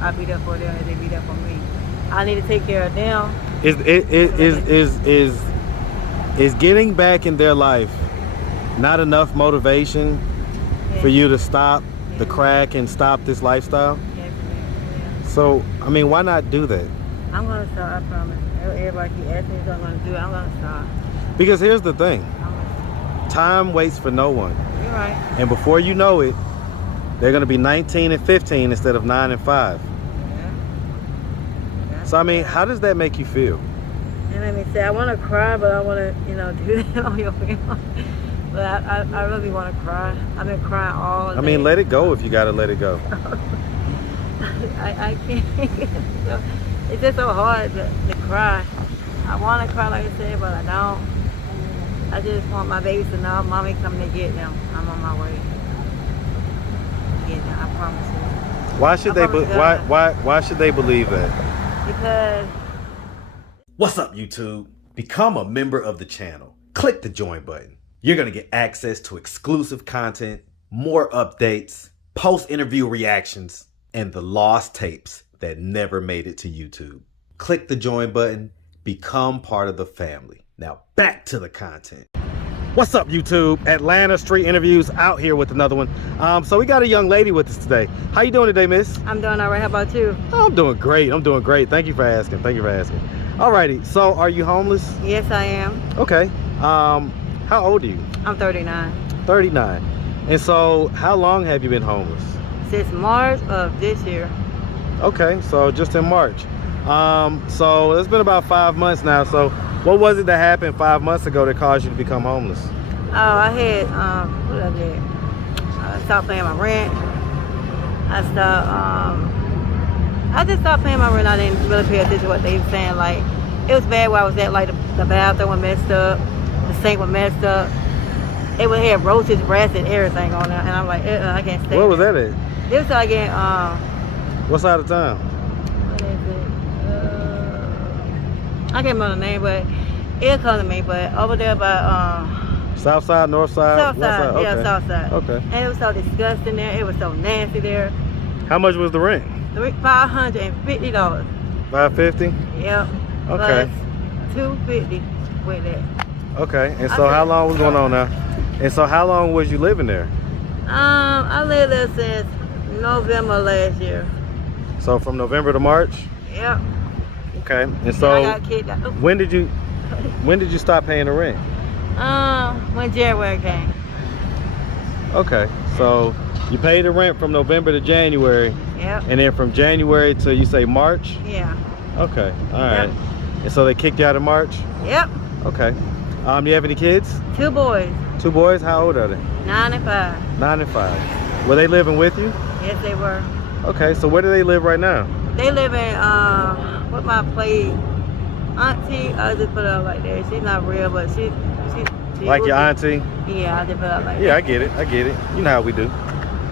I be there for them and they be there for me. I need to take care of them. Is getting back in their life not enough motivation for you to stop the crack and stop this lifestyle? Yeah. So, I mean, why not do that? I'm going to start, I promise. Everybody keep asking me what I'm going to do. I'm going to start. Because here's the thing. Time waits for no one. You're right. And before you know it, they're going to be 19 and 15 instead of 9 and 5. Yeah. So, I mean, how does that make you feel? It made me say, I want to cry, but I want to, do that on your film. But I really want to cry. I've been crying all day. I mean, let it go if you got to let it go. I can't. It's just so hard to cry. I want to cry, like I said, but I don't. I just want my babies to know mommy coming to get them. I'm on my way. Get them, I promise you. Why should why should they believe that? Because. What's up, YouTube? Become a member of the channel. Click the join button. You're gonna get access to exclusive content, more updates, post-interview reactions, and the lost tapes that never made it to YouTube. Click the join button, become part of the family. Now back to the content. What's up, YouTube? Atlanta Street Interviews out here with another one. So we got a young lady with us today. How you doing today, miss? I'm doing all right. How about you? Oh, I'm doing great. Thank you for asking. Alrighty, so are you homeless? Yes, I am. Okay. How old are you? I'm 39. 39. And so how long have you been homeless? Since March of this year. Okay, so just in March. So it's been about 5 months now. So what was it that happened 5 months ago that caused you to become homeless? Oh, I had, what I did? I stopped paying my rent. I just stopped paying my rent. I didn't really pay attention to what they were saying. Like, it was bad where I was at. Like, the bathroom was messed up. The sink was messed up. It would have roaches, rats, and everything on there. And I'm like, I can't stay. Where was that at? This was like in, what side of town? what is it? I can't remember the name, but it'll come to me. But over there by, South side, north side? South west side, Okay. yeah, south side. Okay. And it was so disgusting there. It was so nasty there. How much was the rent? $550. $550? Yep. Okay. Plus $250 with that. Okay. And so how long was going on now? And so how long was you living there? I lived there since November last year. So from November to March? Yep. Okay. And Then so I got kicked out. when did you stop paying the rent? When January came. Okay. So you paid the rent from November to January. Yep. And then from January to, you say, March? Yeah. Okay. All right. Yep. And so they kicked you out in March? Yep. Okay. Do you have any kids? 2 boys. 2 boys? How old are they? 9 and 5. 9 and 5. Were they living with you? Yes, they were. Okay. So where do they live right now? They live in, with my plate. Auntie, I just put her up like that. She's not real, but she Like your auntie? Yeah, I just put her up like that. Yeah, I get it. You know how we do.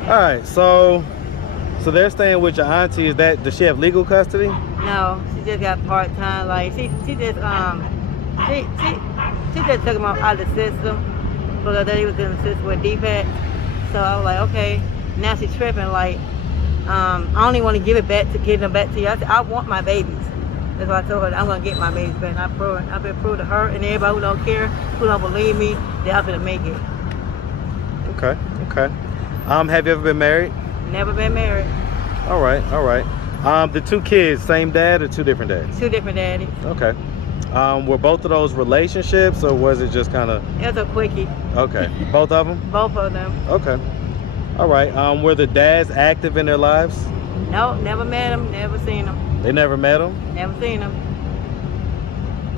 All right. So they're staying with your auntie. Does she have legal custody? No, she just got part-time. Like, she just took him out of the system because he was in the system with defect. So I was like, okay, now she's tripping. Like, I don't even want to give them back to you. I said, I want my babies. That's why I told her I'm gonna get my babies back. And I've been proved to her and everybody who don't care, who don't believe me, that I'm gonna make it. Okay. Have you ever been married? Never been married. All right. The 2 kids, same dad or 2 different dads? 2 different daddies. Okay. Were both of those relationships, or was it just kind of? It was a quickie. Okay. Both of them? Both of them. Okay. All right. Were the dads active in their lives? No, never met them, never seen them. They never met them? Never seen them.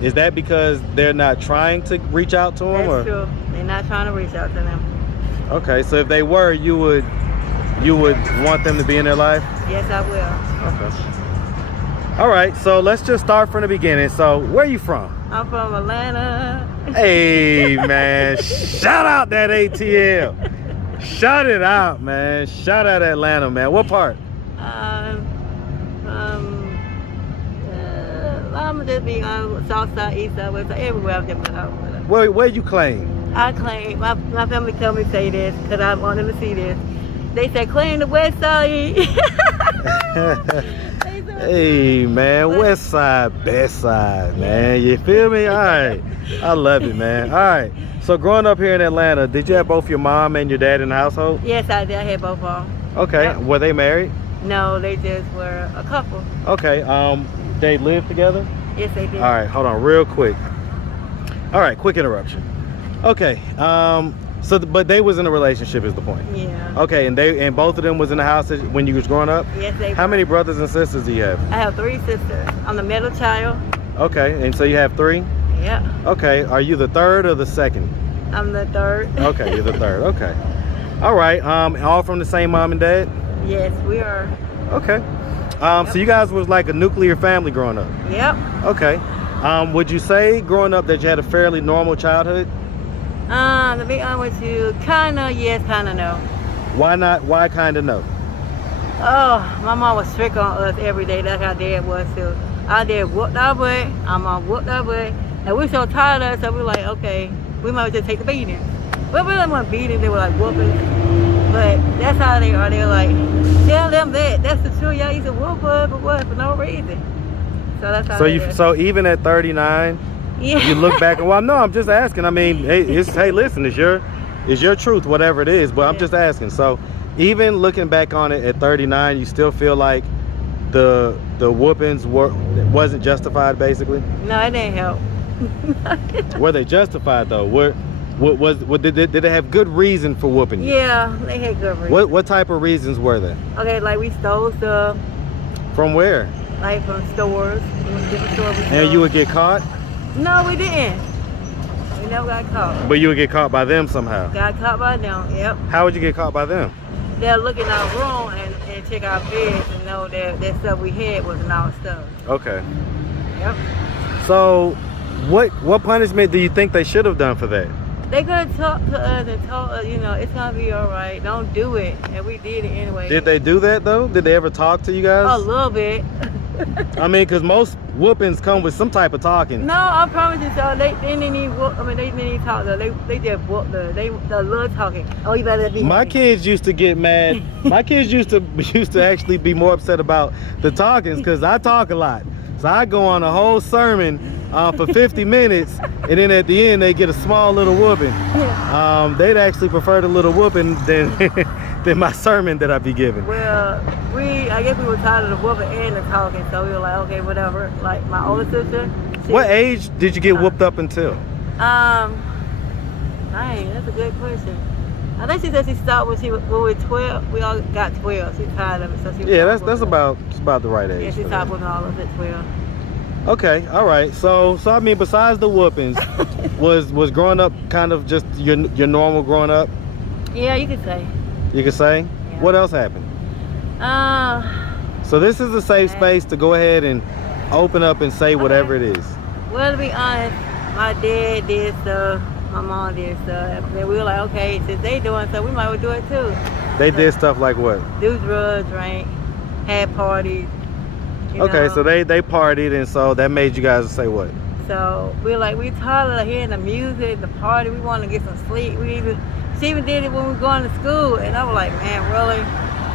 Is that because they're not trying to reach out to them? That's true. They're not trying to reach out to them. Okay. So if they were, you would want them to be in their life? Yes, I will. Okay. All right, so let's just start from the beginning. So where are you from? I'm from Atlanta. Hey, man. Shout out that ATL. Shout it out, man. Shout out Atlanta, man. What part? I'm just being on south side, east side, west side, everywhere I've been out. Where you claim? I claim, my family tell me say this, because I want them to see this. They say, claim the west side. Hey man, west side, best side, man. You feel me? All right. I love it, man. All right. So growing up here in Atlanta, did you have both your mom and your dad in the household? Yes, I did. I had both of them. Okay. Yep. Were they married? No, they just were a couple. Okay. They lived together? Yes, they did. All right, hold on real quick. All right, quick interruption. Okay. But they was in a relationship is the point. Yeah. Okay, and both of them was in the house when you was growing up? Yes, they How were. many brothers and sisters do you have? I have 3 sisters. I'm the middle child. Okay, and so you have 3? Yeah. Okay, are you the third or the second? I'm the third. Okay, you're the third. Okay. All right. All from the same mom and dad? Yes, we are. Okay. So you guys was like a nuclear family growing up? Yep. Okay. Would you say growing up that you had a fairly normal childhood? To be honest with you, kinda yes, kinda no. Why not? Why kind of no? Oh, my mom was strict on us every day, like our dad was too. Our dad whooped our butt, our mom whooped our butt, and we so tired of it, so we were like, okay, we might just take the beating. But we didn't want beating, they were like whooping. But that's how they are. They're like, tell them that. That's the truth. Y'all used to whoop us, but what? For no reason. So that's how they are. So even at 39, yeah. you look back and well, no, I'm just asking. I mean, hey, listen, it's your truth, whatever it is. But I'm just asking. So even looking back on it at 39, you still feel like the whoopings wasn't justified, basically? No, it didn't help. Were they justified though? Did they have good reason for whooping you? Yeah, they had good reasons. What type of reasons were they? Okay, like we stole stuff. From where? Like from stores. Different stores. And you would get caught? No, we didn't. We never got caught. But you would get caught by them somehow? Got caught by them, yep. How would you get caught by them? They'll look in our room and check our beds and know that stuff we had wasn't our stuff. Okay. Yep. So what punishment do you think they should have done for that? They could have talked to us and told us, it's gonna be all right. Don't do it. And we did it anyway. Did they do that though? Did they ever talk to you guys? A little bit. I mean, because most whoopings come with some type of talking. No, I promise you, so they didn't even whoop. I mean, they didn't even talk to us. They just whooped us. They love talking. Oh, you better be. My kids used to get mad. My kids used to actually be more upset about the talkings because I talk a lot. So I go on a whole sermon for 50 minutes, and then at the end they get a small little whooping. They'd actually prefer the little whooping than my sermon that I be giving. Well, I guess we were tired of the whooping and the talking, so we were like, okay, whatever. Like my older sister. What age did you get whooped up until? Dang, that's a good question. I think she said she stopped when we were 12. We all got 12. She's tired of it, so she. Yeah, that's about the right age. Yeah, she stopped with all of it 12. Okay, all right. So I mean, besides the whoopings, was growing up kind of just your normal growing up? Yeah, you could say. You could say. Yeah. What else happened? So this is a safe space to go ahead and open up and say whatever it is. Well, to be honest, my dad did stuff, my mom did stuff, and we were like, okay, since they doing stuff, we might as well do it too. They did stuff like what? Do drugs, drank, had parties. Okay, so they partied, and so that made you guys say what? So we were like, we tired of hearing the music, the party. We want to get some sleep. She even did it when we were going to school, and I was like, man, really?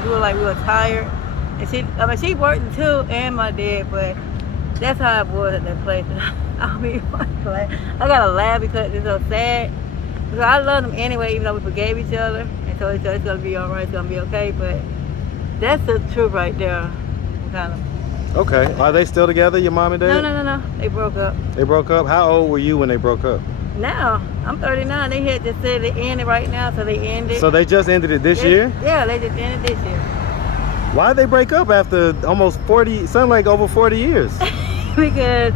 We were tired. And she worked too, and my dad, but that's how it was at that place. I mean, I gotta laugh because it's so sad. Because I love them anyway, even though we forgave each other, and so it's gonna be all right, it's gonna be okay. But that's the truth right there, kind of. Okay, are they still together, your mom and dad? No. They broke up. They broke up? How old were you when they broke up? Now, I'm 39. They had just said they ended right now, so they ended. So they just ended it this year? Yeah, they just ended this year. Why'd they break up after almost 40, something like over 40 years? Because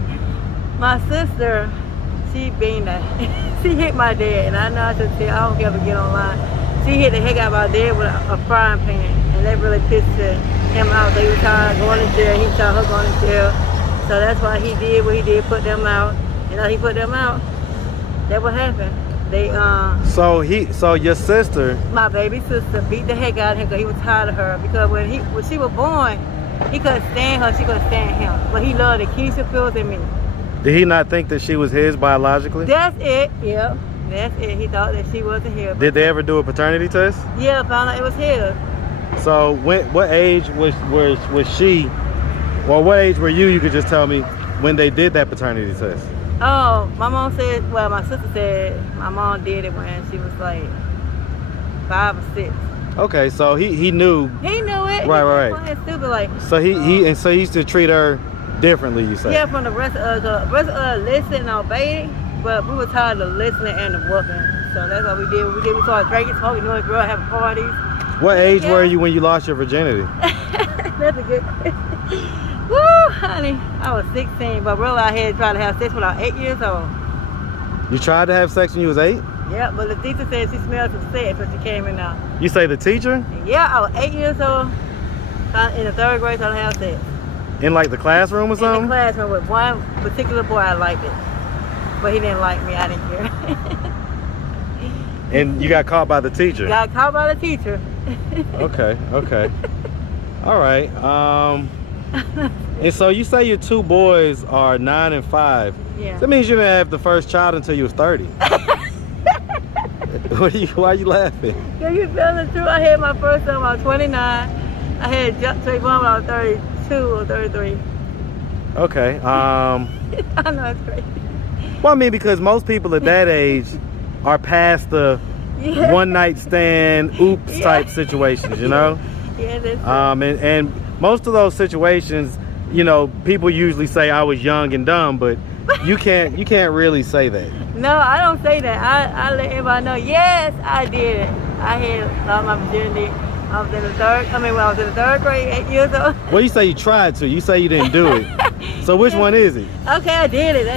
my sister, she being that, she hit my dad, and I know I should say, I don't ever get online. She hit the heck out of my dad with a frying pan, and that really pissed him out. They were tired of going to jail, he was tired of her going to jail. So that's why he did what he did, put them out. He put them out. That's what happened. They So your sister, my baby sister, beat the heck out of him because he was tired of her. Because when she was born, he couldn't stand her, she couldn't stand him. But he loved the Keisha Fields and me. did he not think that she was his biologically? That's it. Yep. That's it. He thought that she wasn't his. Did they ever do a paternity test? Yeah, found out it was his. So what age was she, or what age were you? You could just tell me when they did that paternity test. Oh, my mom said, well, my sister said my mom did it when she was like 5 or 6. Okay, so he knew. He knew it. Right. Stupid, like. So he used to treat her differently, you say? Yeah, from the rest of us listening and obeying, but we were tired of listening and of working. So that's what we did. We started drinking, smoking, doing girl, having parties. What age were you when you lost your virginity? That's a good. Woo, honey, I was 16, but really I had tried to have sex when I was 8 years old. You tried to have sex when you was 8? Yeah, but the teacher said she smelled some sex when she came in now. You say the teacher? Yeah, I was 8 years old, in the 3rd grade, trying to have sex. In like the classroom or something? In the classroom with one particular boy, I liked it. But he didn't like me, I didn't care. And you got caught by the teacher? Got caught by the teacher. Okay. All right. And so you say your 2 boys are 9 and 5. Yeah. That means you didn't have the first child until you was 30. Why are you laughing? Can you tell the truth? I had my first son when I was 29. I had Trayvon when I was 32 or 33. Okay. I know it's crazy. Well, I mean, because most people at that age are past the one night stand, oops type situations, you know? Yeah, that's true. And most of those situations, you know, people usually say I was young and dumb, but you can't really say that. No, I don't say that. I let everybody know, yes, I did it. I had lost my virginity. I was in the 3rd, when I was in the 3rd grade, 8 years old. Well, you say you tried to. You say you didn't do it. So which one is it? Okay, I did it.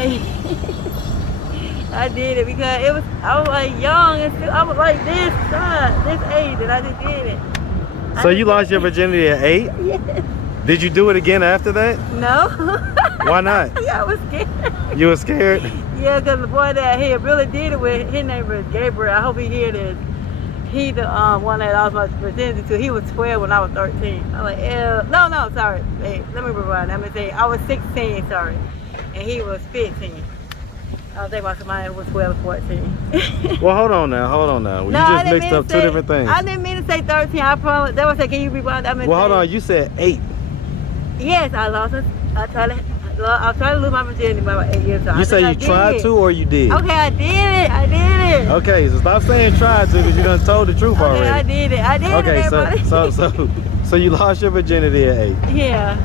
I did it because I was like young and still, I was like this age, and I just did it. So you lost your virginity at 8? Yes. Did you do it again after that? No. Why not? Yeah, I was scared. You were scared? Yeah, because the boy that he really did it with, his name was Gabriel. I hope he hear this. He the one that I was my virginity to. He was 12 when I was 13. I'm like, no, sorry. Hey, let me rewind. Let me say, I was 16, sorry, and he was 15. I was thinking about somebody who was 12 or 14. Well, hold on now. You just mixed up 2 different things. I didn't mean to say 13. I promise. That was say, can you rewind? Well, hold on. You said 8. Yes, I lost it. I tried to lose my virginity by about 8 years old. You say you tried to or you did? Okay, I did it. Okay, so stop saying tried to because you done told the truth already. I did it, everybody. So you lost your virginity at 8. Yeah.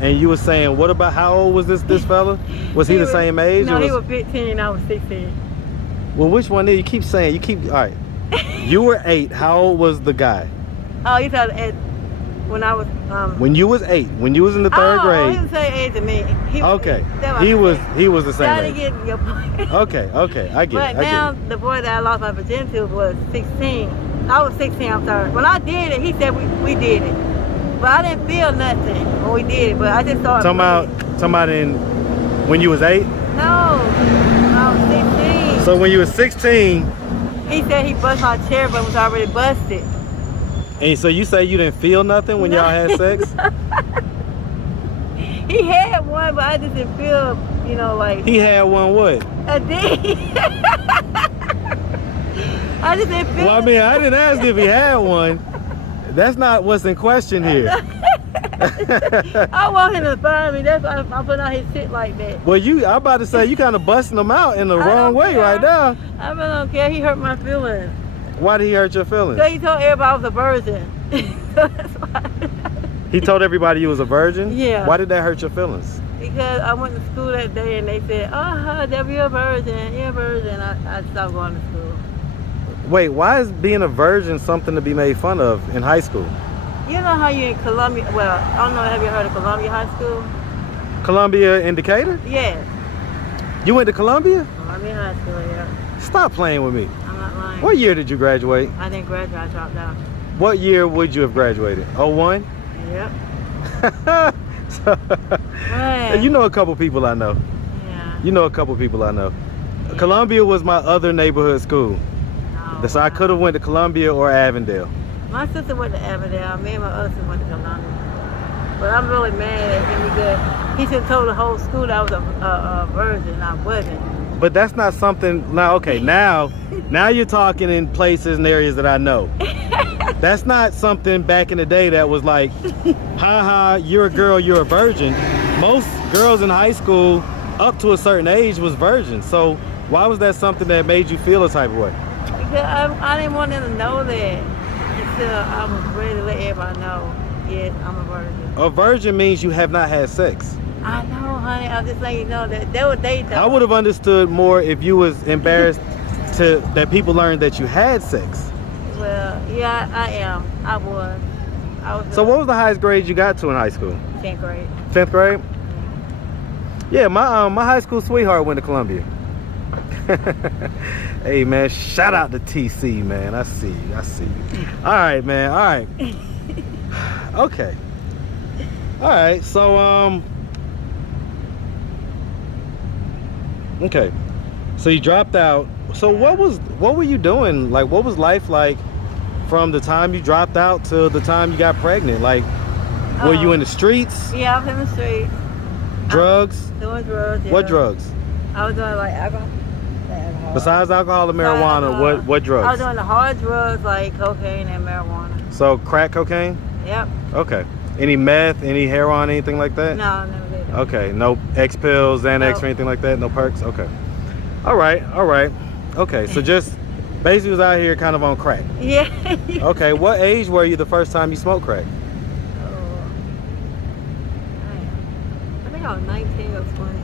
And you were saying, what about, how old was this fella? Was he the same age? No, he was 15, I was 16. Well, which one did you keep saying? All right. You were 8. How old was the guy? Oh, he told when I was when you was 8, when you was in the 3rd grade. He was the same age as me. He was the same Trying age. to get your point. Okay, I get it. But now the boy that I lost my virginity to was 16. I was 16, I'm sorry. When I did it, he said we did it. But I didn't feel nothing when we did it, but I just started Talking about when you was 8? No, I was 16. So when you was 16. He said he bust my chair, but it was already busted. And so you say you didn't feel nothing when y'all had sex? He had one, but I just didn't feel, like... He had one what? A D. I just didn't feel... Well, I mean, I didn't ask if he had one. That's not what's in question here. I want him to find me. That's why I'm putting out his shit like that. Well, I'm about to say you kind of busting him out in the wrong way right now. I really don't care. He hurt my feelings. Why did he hurt your feelings? Because he told everybody I was a virgin. So that's why. He told everybody you was a virgin? Yeah. Why did that hurt your feelings? Because I went to school that day and they said, Debbie, you're a virgin. You're a virgin. I stopped going to school. Wait, why is being a virgin something to be made fun of in high school? You know how you in Columbia, well, I don't know, have you heard of Columbia High School? Columbia in Decatur? Yes. You went to Columbia? Columbia High School, yeah. Stop playing with me. I'm not lying. What year did you graduate? I didn't graduate, I dropped out. What year would you have graduated? 01? Yep. You know a couple people I know. Yeah. You know a couple people I know. Yeah. Columbia was my other neighborhood school. Oh, so I could have went to Columbia or Avondale. My sister went to Avondale. Me and my other sister went to Columbia. But I'm really mad at him because he should have told the whole school that I was a virgin. I wasn't. But that's not something. Now, okay, now you're talking in places and areas that I know. That's not something back in the day that was like, haha, you're a girl, you're a virgin. Most girls in high school up to a certain age was virgins. So why was that something that made you feel a type of way? Because I didn't want them to know that until I was ready to let everybody know, yes, I'm a virgin. A virgin means you have not had sex. I know, honey. I'm just letting you know that what they know. I would have understood more if you was embarrassed that people learned that you had sex. Well, yeah, I am. I was. So what was the highest grade you got to in high school? 10th grade. 10th grade? Yeah, my high school sweetheart went to Columbia. Hey man, shout out to TC, man. I see you. All right, man. All right. Okay. All right. So okay. So you dropped out. So what were you doing? Like, what was life like from the time you dropped out to the time you got pregnant? Like, were you in the streets? Yeah, I was in the streets. Drugs? Doing drugs. Yeah. What drugs? I was doing like alcohol. Besides alcohol and marijuana, what drugs? I was doing the hard drugs like cocaine and marijuana. So crack cocaine? Yep. Okay. Any meth, any heroin, anything like that? No, I never did that. Okay. No X pills, Xanax, No. or anything like that? No perks? Okay. All right. Okay. So just basically was out here kind of on crack. Yeah. Okay. What age were you the first time you smoked crack? I think I was 19 or 20.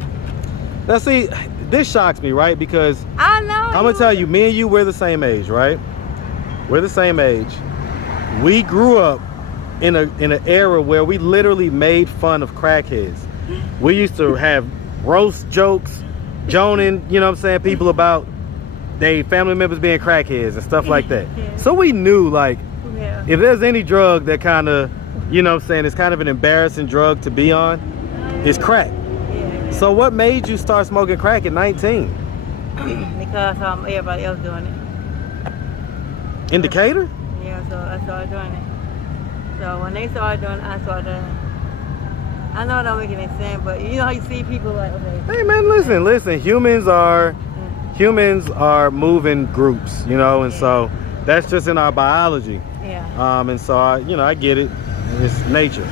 Now see, this shocks me, right? Because I know. I'm gonna tell you, me and you, we're the same age, right? We're the same age. We grew up in an era where we literally made fun of crackheads. We used to have roast jokes, joning, you know what I'm saying, people about they family members being crackheads and stuff like that. Yeah. So we knew, like, Yeah. if there's any drug that kind of, you know what I'm saying, it's kind of an embarrassing drug to be on, it's crack. Yeah. So what made you start smoking crack at 19? Because everybody else doing it. Indicator? Yeah, so I started doing it. So when they started doing it, I started doing it. I know it don't make any sense, but you know how you see people like, okay. Hey man, listen. Humans are moving groups, you know, and so that's just in our biology. Yeah. And so I get it. It's nature.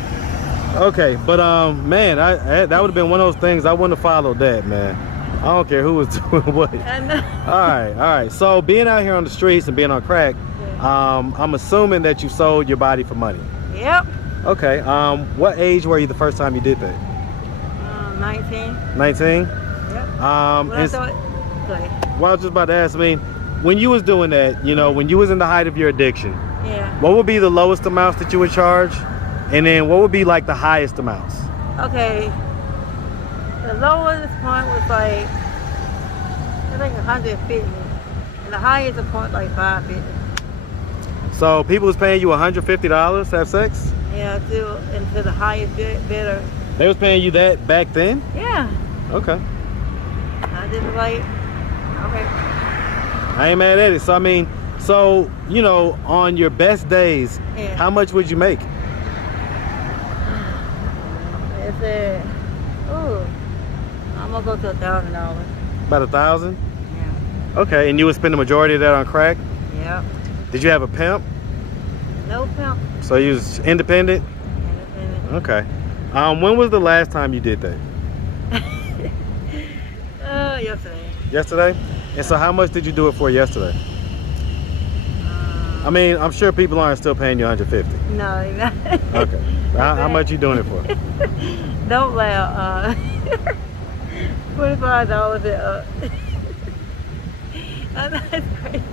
Okay, but man, that would have been one of those things I wouldn't have followed that, man. I don't care who was doing what. I know. All right. So being out here on the streets and being on crack, I'm assuming that you sold your body for money. Yep. Okay. What age were you the first time you did that? 19. 19. Yep. When I thought, well, I was just about to ask. I mean, when you was doing that, you know, when you was in the height of your addiction, yeah. what would be the lowest amounts that you would charge, and then what would be like the highest amounts? Okay. The lowest point was like, I think 150, and the highest point like 550. So people was paying you $150 to have sex? Yeah, into the highest bidder. They was paying you that back then? Yeah. Okay. I just like, okay. I ain't mad at it. So I mean, you know, on your best days, Yeah. how much would you make? It said, ooh, I'm gonna go to $1,000. About 1,000? Yeah. Okay, and you would spend the majority of that on crack? Yep. Did you have a pimp? No pimp. So you was independent? Independent. Okay. When was the last time you did that? Yesterday. Yesterday? And so how much did you do it for yesterday? I mean, I'm sure people aren't still paying you $150. No, you're not. Okay. How much you doing it for? Don't laugh. $25 I know it's crazy.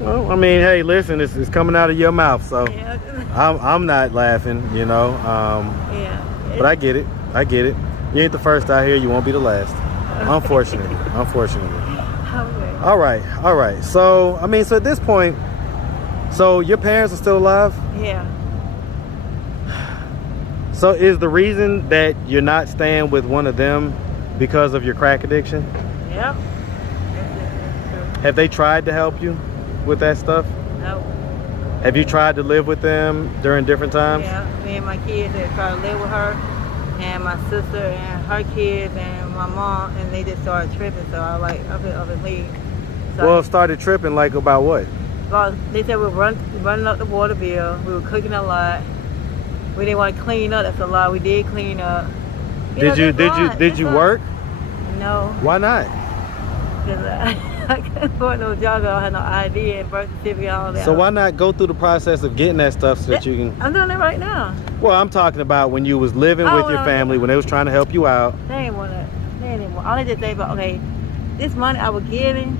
Well, I mean, hey, listen, it's coming out of your mouth, so Yeah. I'm not laughing, you know. Yeah. But I get it. You ain't the first out here. You won't be the last. Unfortunately. Okay. All right. So, I mean, so at this point, so your parents are still alive? Yeah. So is the reason that you're not staying with one of them because of your crack addiction? Yep. That's true. Have they tried to help you with that stuff? No. Have you tried to live with them during different times? Yeah. Me and my kids had tried to live with her, and my sister and her kids and my mom, and they just started tripping. So I was like, I've been leave. So Well, started tripping like about what? Well, they said we were running up the water bill. We were cooking a lot. We didn't want to clean up. That's a lot. We did clean up. Did you work? No. Why not? Because I couldn't afford no job. I had no ID and birth certificate, all that. So why not go through the process of getting that stuff so that you can... I'm doing it right now. Well, I'm talking about when you was living with your family, when they was trying to help you out. They ain't want to. They ain't want. All they just think about, okay, this money I was getting,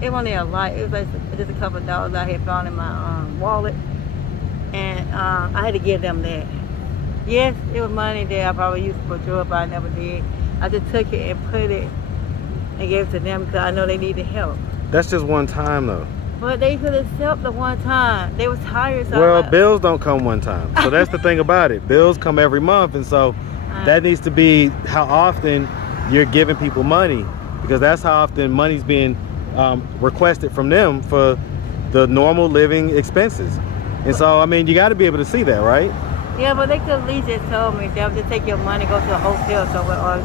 it wasn't a lot. It was like just a couple of dollars I had found in my wallet, and I had to give them that. Yes, it was money that I probably used for drugs, but I never did. I just took it and put it and gave it to them because I know they needed help. That's just one time though. But they could have helped the one time. They was tired. So well, bills don't come one time. So that's the thing about it. Bills come every month, and so that needs to be how often you're giving people money, because that's how often money's being requested from them for the normal living expenses. And so, I mean, you got to be able to see that, right? Yeah, but they could at least just told me they'll just take your money, go to a hotel somewhere, or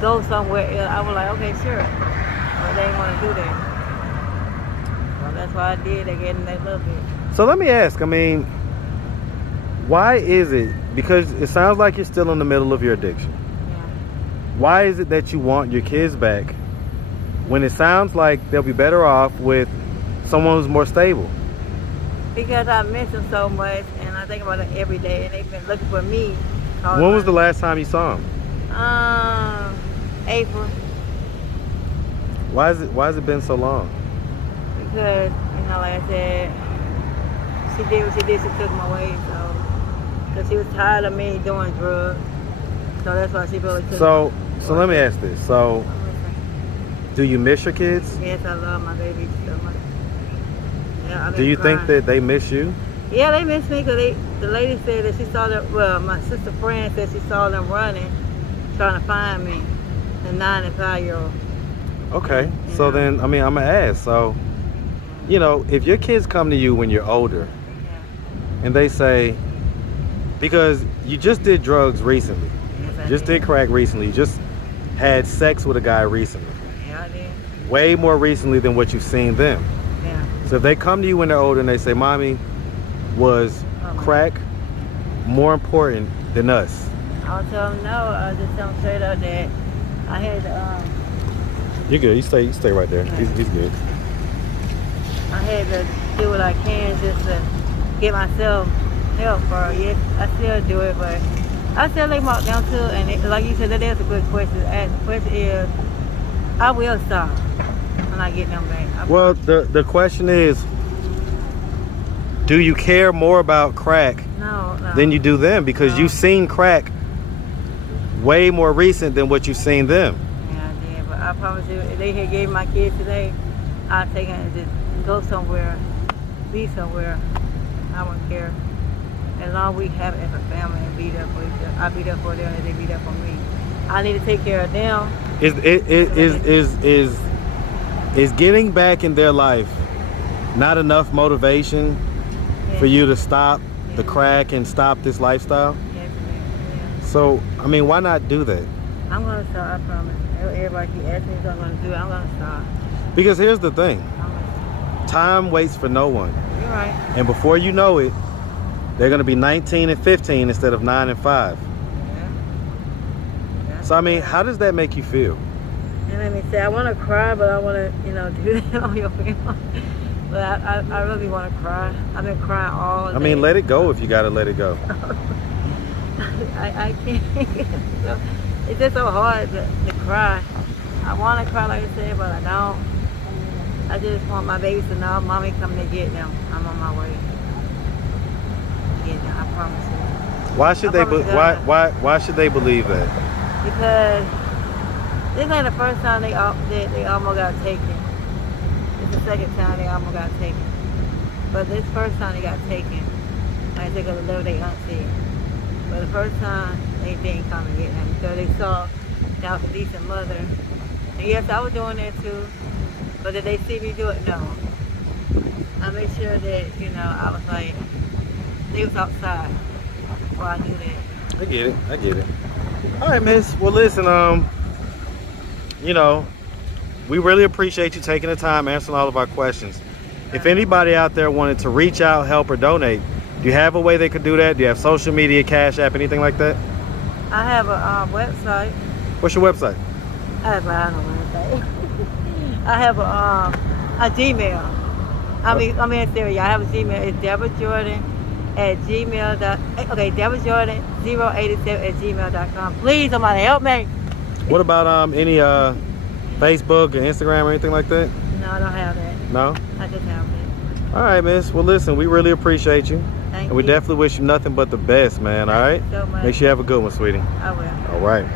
go somewhere else. I was like, okay, sure. But they didn't want to do that. Well, that's why I did. They gave them that little bit. So let me ask, I mean, why is it, because it sounds like you're still in the middle of your addiction. Yeah. Why is it that you want your kids back when it sounds like they'll be better off with someone who's more stable? Because I miss them so much, and I think about it every day, and they've been looking for me. When was the last time you saw them? April. Why has it been so long? Because, you know, like I said, she did what she did. She took them away, so because she was tired of me doing drugs, so that's why she really took them. So let me ask this. So, do you miss your kids? Yes, I love my babies so much. Yeah, do you think that they miss you? Yeah, they miss me because the lady said that she saw them. Well, my sister friend said she saw them running, trying to find me, the 9 and 5-year-old. Okay, so then, I mean, I'm gonna ask. So, you know, if your kids come to you when you're older, and they say, because you just did drugs recently, just did crack recently, you just had sex with a guy recently. Yeah, I did. Way more recently than what you've seen them. Yeah. So if they come to you when they're older and they say, Mommy, was crack more important than us? I'll tell them no. I'll just tell them straight up that I had You're good. You stay right there. He's good. I had to do what I can just to get myself help. For yes, I still do it, but I still lay mark down too. And like you said, that is a good question to ask. The question is, I will stop when I get them back. Well, the question is, do you care more about crack than you do them? Because you've seen crack way more recent than what you've seen them. Yeah, I did. But I promise you, if they had gave my kids today, I'd take them and just go somewhere, be somewhere. I wouldn't care. As long as we have it as a family and be there for each other. I be there for them and they be there for me. I need to take care of them. Is getting back in their life not enough motivation for you to stop the crack and stop this lifestyle? Yes, yeah. So, I mean, why not do that? I'm going to stop, I promise. Everybody keep asking me if I'm going to do it. I'm going to stop. Because here's the thing. Time waits for no one. You're right. And before you know it, they're going to be 19 and 15 instead of 9 and 5. Yeah. So, I mean, how does that make you feel? And let me say, I want to cry, but I want to, do that on your family. But I really want to cry. I've been crying all day. I mean, let it go if you got to let it go. I can't. It's just so hard to cry. I want to cry, like I said, but I don't. I just want my babies to know, Mommy coming to get them. I'm on my way. Get them, I promise you. Why should why should they believe that? Because this ain't the first time they almost got taken. It's the second time they almost got taken. But this first time they got taken, I think of the little they auntie. But the first time they didn't come and get them because they saw that I was a decent mother. And yes, I was doing that too. But did they see me do it? No. I made sure that, I was like, they was outside. Well, I knew that. I get it. All right, miss. Well, listen, we really appreciate you taking the time answering all of our questions. If anybody out there wanted to reach out, help, or donate, do you have a way they could do that? Do you have social media, Cash App, anything like that? I have a website. What's your website? I don't know what to say. I have a Gmail. I mean, serious. I have a Gmail. It's DeborahJordan@gmail.com. Please, somebody help me. What about any Facebook or Instagram or anything like that? No, I don't have that. No? I just have it. All right, miss. Well, listen, we really appreciate you. Thank and we you. definitely wish you nothing but the best, man. All right? Thank you so much. Make sure you have a good one, sweetie. I will. All right.